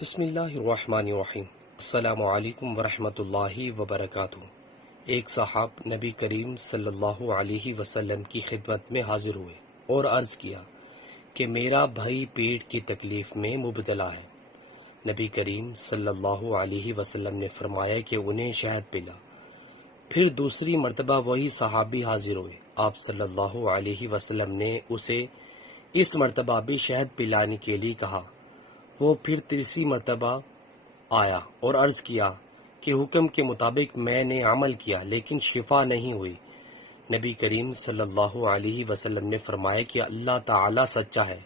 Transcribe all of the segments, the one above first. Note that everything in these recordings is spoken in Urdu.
بسم اللہ الرحمن الرحیم۔ السلام علیکم ورحمۃ اللہ وبرکاتہ۔ ایک صاحب نبی کریم صلی اللہ علیہ وسلم کی خدمت میں حاضر ہوئے اور عرض کیا کہ میرا بھائی پیٹ کی تکلیف میں مبتلا ہے۔ نبی کریم صلی اللہ علیہ وسلم نے فرمایا کہ انہیں شہد پلا۔ پھر دوسری مرتبہ وہی صحابی حاضر ہوئے۔ آپ صلی اللہ علیہ وسلم نے اسے اس مرتبہ بھی شہد پلانے کے لیے کہا۔ وہ پھر تیسری مرتبہ آیا اور عرض کیا کہ حکم کے مطابق میں نے عمل کیا لیکن شفا نہیں ہوئی۔ نبی کریم صلی اللہ علیہ وسلم نے فرمایا کہ اللہ تعالی سچا ہے،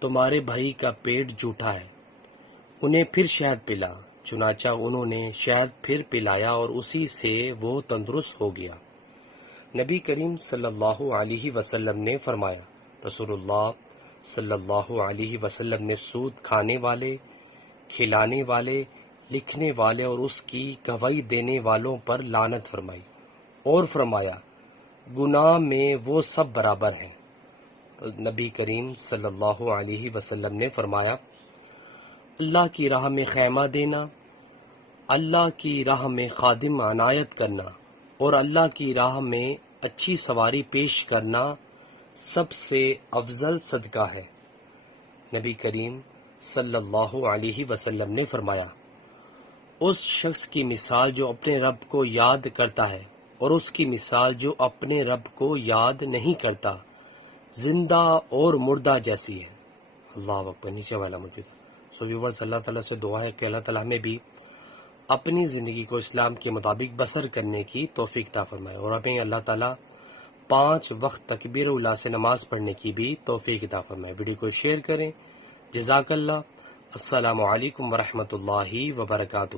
تمہارے بھائی کا پیٹ جھوٹا ہے۔ انہیں پھر شہد پلا، چنانچہ انہوں نے شہد پھر پلایا اور اسی سے وہ تندرست ہو گیا۔ نبی کریم صلی اللہ علیہ وسلم نے فرمایا، رسول اللہ صلی اللہ علیہ وسلم نے سود کھانے والے، کھلانے والے، لکھنے والے اور اس کی گواہی دینے والوں پر لعنت فرمائی اور فرمایا گناہ میں وہ سب برابر ہیں۔ نبی کریم صلی اللہ علیہ وسلم نے فرمایا، اللہ کی راہ میں خیمہ دینا، اللہ کی راہ میں خادم عنایت کرنا اور اللہ کی راہ میں اچھی سواری پیش کرنا سب سے افضل صدقہ ہے۔ نبی کریم صلی اللہ علیہ وسلم نے فرمایا، اس شخص کی مثال جو اپنے رب کو یاد کرتا ہے اور اس کی مثال جو اپنے رب کو یاد نہیں کرتا زندہ اور مردہ جیسی ہے۔ اللہ اکبر۔ نیچے والا موجود ہے۔ سو ویورز، اللہ تعالیٰ سے دعا ہے کہ اللہ تعالیٰ ہمیں بھی اپنی زندگی کو اسلام کے مطابق بسر کرنے کی توفیق عطا فرمائے اور ہمیں اللہ تعالیٰ 5 وقت تکبیر اولیٰ سے نماز پڑھنے کی بھی توفیق عطا فرمائے۔ ویڈیو کو شیئر کریں۔ جزاک اللہ۔ السلام علیکم ورحمۃ اللہ وبرکاتہ۔